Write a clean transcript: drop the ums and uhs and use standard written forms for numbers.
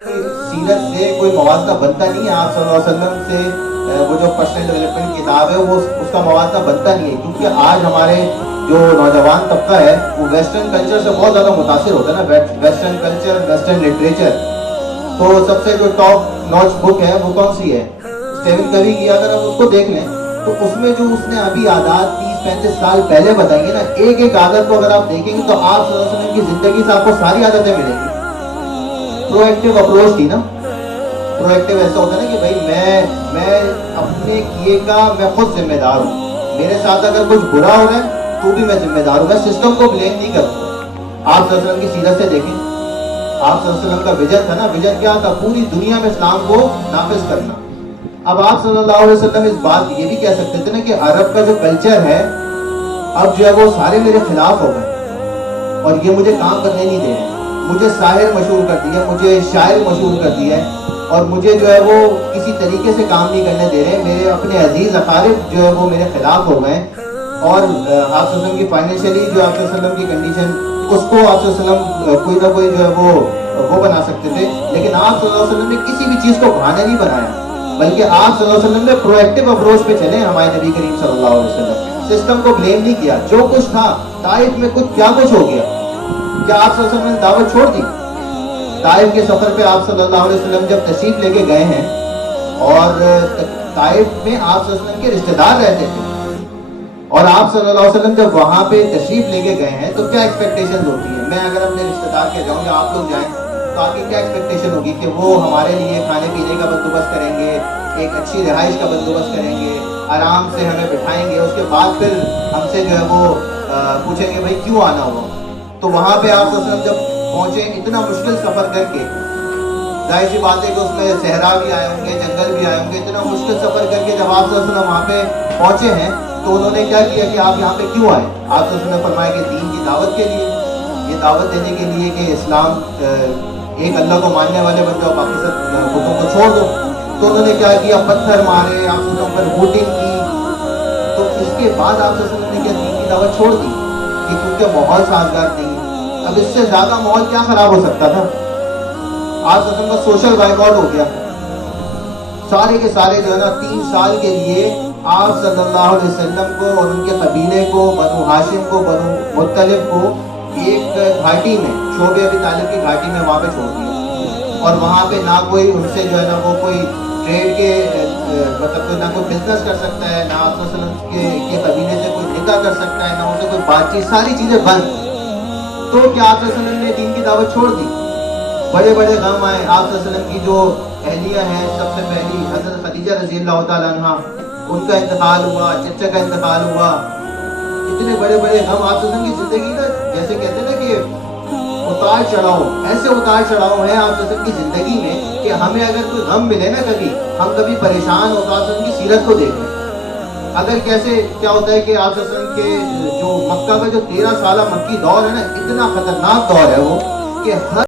सीरत से कोई मवाजना बनता नहीं है। आप सल्लल्लाहु अलैहि वसल्लम से वो जो पर्सनल डेवलपमेंट किताब है वो उसका मवाजना बनता नहीं है, क्योंकि आज हमारे जो नौजवान तबका है वो वेस्टर्न कल्चर से बहुत ज़्यादा मुतासिर होता है ना, वेस्टर्न कल्चर, वेस्टर्न लिटरेचर। तो सबसे जो टॉप नॉच बुक है वो कौन सी है? स्टीवन कवी की। अगर हम उसको देख लें तो उसमें जो उसने अभी आदत 30-35 साल पहले बताएंगे ना, एक एक आदत को अगर आप देखेंगे तो आप सल्लल्लाहु अलैहि वसल्लम की जिंदगी से आपको सारी आदतें मिलेंगी। प्रोएक्टिव अप्रोच थी ना। प्रोएक्टिव ऐसा होता है ना कि भाई मैं अपने किए का मैं खुद जिम्मेदार हूँ। मेरे साथ अगर कुछ बुरा हो रहा है तो भी मैं जिम्मेदार हूँ, मैं सिस्टम को ब्लेम नहीं करूँगा। आप सल्लल्लाहु अलैहि वसल्लम की सीरत से देखें, आप सल्लल्लाहु अलैहि वसल्लम का विजन था ना, विजन क्या था? पूरी दुनिया में इस्लाम को नाफिज करना। अब आप सल्लल्लाहु अलैहि वसल्लम इस बात ये भी कह सकते थे ना कि अरब का जो कल्चर है अब जो है वो सारे मेरे खिलाफ हो गए और ये मुझे काम करने नहीं दे रहे। मुझे शायर मशहूर कर दिया, मुझे शायर मशहूर कर दिया है और मुझे जो है वो किसी तरीके से काम नहीं करने दे रहे। मेरे अपने अजीज अकारिब जो है वो मेरे खिलाफ हो गए। और आप वसल्लम की फाइनेंशियली जो आप वसल्लम की कंडीशन, उसको आप वसल्लम कोई ना कोई जो है वो बना सकते थे, लेकिन आप सल्लल्लाहु अलैहि वसल्लम ने किसी भी चीज़ को बहाना नहीं बनाया, बल्कि आप सल्लल्लाहु अलैहि वसल्लम ने प्रोएक्टिव अप्रोच पे चले। हमारे नबी करीम सल्लल्लाहु अलैहि वसल्लम सिस्टम को ब्लेम नहीं किया। जो कुछ था ताइफ में क्या कुछ हो गया, क्या आप सल्लल्लाहु अलैहि वसल्लम ने दावत छोड़ दी? ताइफ के सफर पे आप सल्लल्लाहु अलैहि वसल्लम जब तशरीफ लेके गए हैं और ताइफ में आप सल्लल्लाहु अलैहि वसल्लम के रिश्तेदार रहते थे और आप सल्लल्लाहु अलैहि वसल्लम जब वहां पे तशरीफ लेके गए हैं तो क्या एक्सपेक्टेशंस होती है? मैं अगर अपने रिश्तेदार के जाऊं या आप लोग जाएं तो आपकी क्या एक्सपेक्टेशन होगी कि वो हमारे लिए खाने पीने का बंदोबस्त करेंगे, एक अच्छी रिहाइश का बंदोबस्त करेंगे, आराम से हमें बिठाएंगे, उसके बाद फिर हमसे जो है वो पूछेंगे भाई क्यों आना हुआ? तो वहां पे आप सल्लल्लाहु अलैहि वसल्लम जब पहुंचे इतना मुश्किल सफर करके, जाहिर सी बात है कि उसमें सहरा भी आए होंगे, जंगल भी आए होंगे, इतना मुश्किल सफर करके जब आप सल्लल्लाहु अलैहि वसल्लम वहाँ पे पहुंचे हैं तो उन्होंने क्या किया कि आप यहाँ पे क्यों आए? आप सल्लल्लाहु अलैहि वसल्लम ने फरमाया कि दीन की दावत के लिए, ये दावत देने के लिए कि इस्लाम एक अल्लाह को मानने वाले बन जाओ, बाकी सब बुतों को छोड़ दो। तो उन्होंने क्या किया? पत्थर मारे, आप सल्लल्लाहु अलैहि वसल्लम पर वोटिंग की। तो इसके बाद आप सल्लल्लाहु अलैहि वसल्लम ने क्या दीन की दावत छोड़ दी कि क्योंकि माहौल साजगार नहीं। अब इससे ज्यादा माहौल क्या खराब हो सकता था? आज सल्लल्लाहु अलैहि वसल्लम का सोशल बाइकआउट हो गया, सारे के सारे जो है ना 3 साल के लिए आप सल्लल्लाहु अलैहि वसल्लम को और उनके कबीले को, बनु हाशिम को, बनु मुत्तलिब को एक घाटी में, शोबे अबी तालिब की घाटी में वहाँ पे छोड़ दिया। और वहाँ पे ना कोई उनसे जो है ना वो कोई ट्रेड के मतलब ना कोई बिजनेस कर सकता है, ना आप सल्लल्लाहु अलैहि वसल्लम के कबीले से कोई निकाह कर सकता है, ना उनसे कोई बातचीत, सारी चीज़ें बंद। तो क्या आप सल्लल्लाहु अलैहि वसल्लम ने दीन की दावत छोड़ दी? बड़े बड़े गम आए। आप सल्लल्लाहु अलैहि वसल्लम की जो अहलिया हैं, सबसे पहली हज़रत खदीजा रज़ियल्लाहु ताला अन्हा, उनका इंतकाल हुआ, चचा का इंतकाल हुआ। इतने बड़े बड़े गम आप सल्लल्लाहु अलैहि वसल्लम की ज़िंदगी का, जैसे कहते हैं ना कि उतार चढ़ाव, ऐसे उतार चढ़ाव है आप सल्लल्लाहु अलैहि वसल्लम की ज़िंदगी में कि हमें अगर कोई गम मिले ना, कभी हम कभी परेशान हो तो आप सल्लल्लाहु अलैहि वसल्लम की सीरत को देखें। अगर कैसे क्या होता है कि आप सल्लल्लाहु अलैहि वसल्लम के जो मक्का का जो 13 साल मक्की दौर है ना, इतना खतरनाक दौर है वो कि हर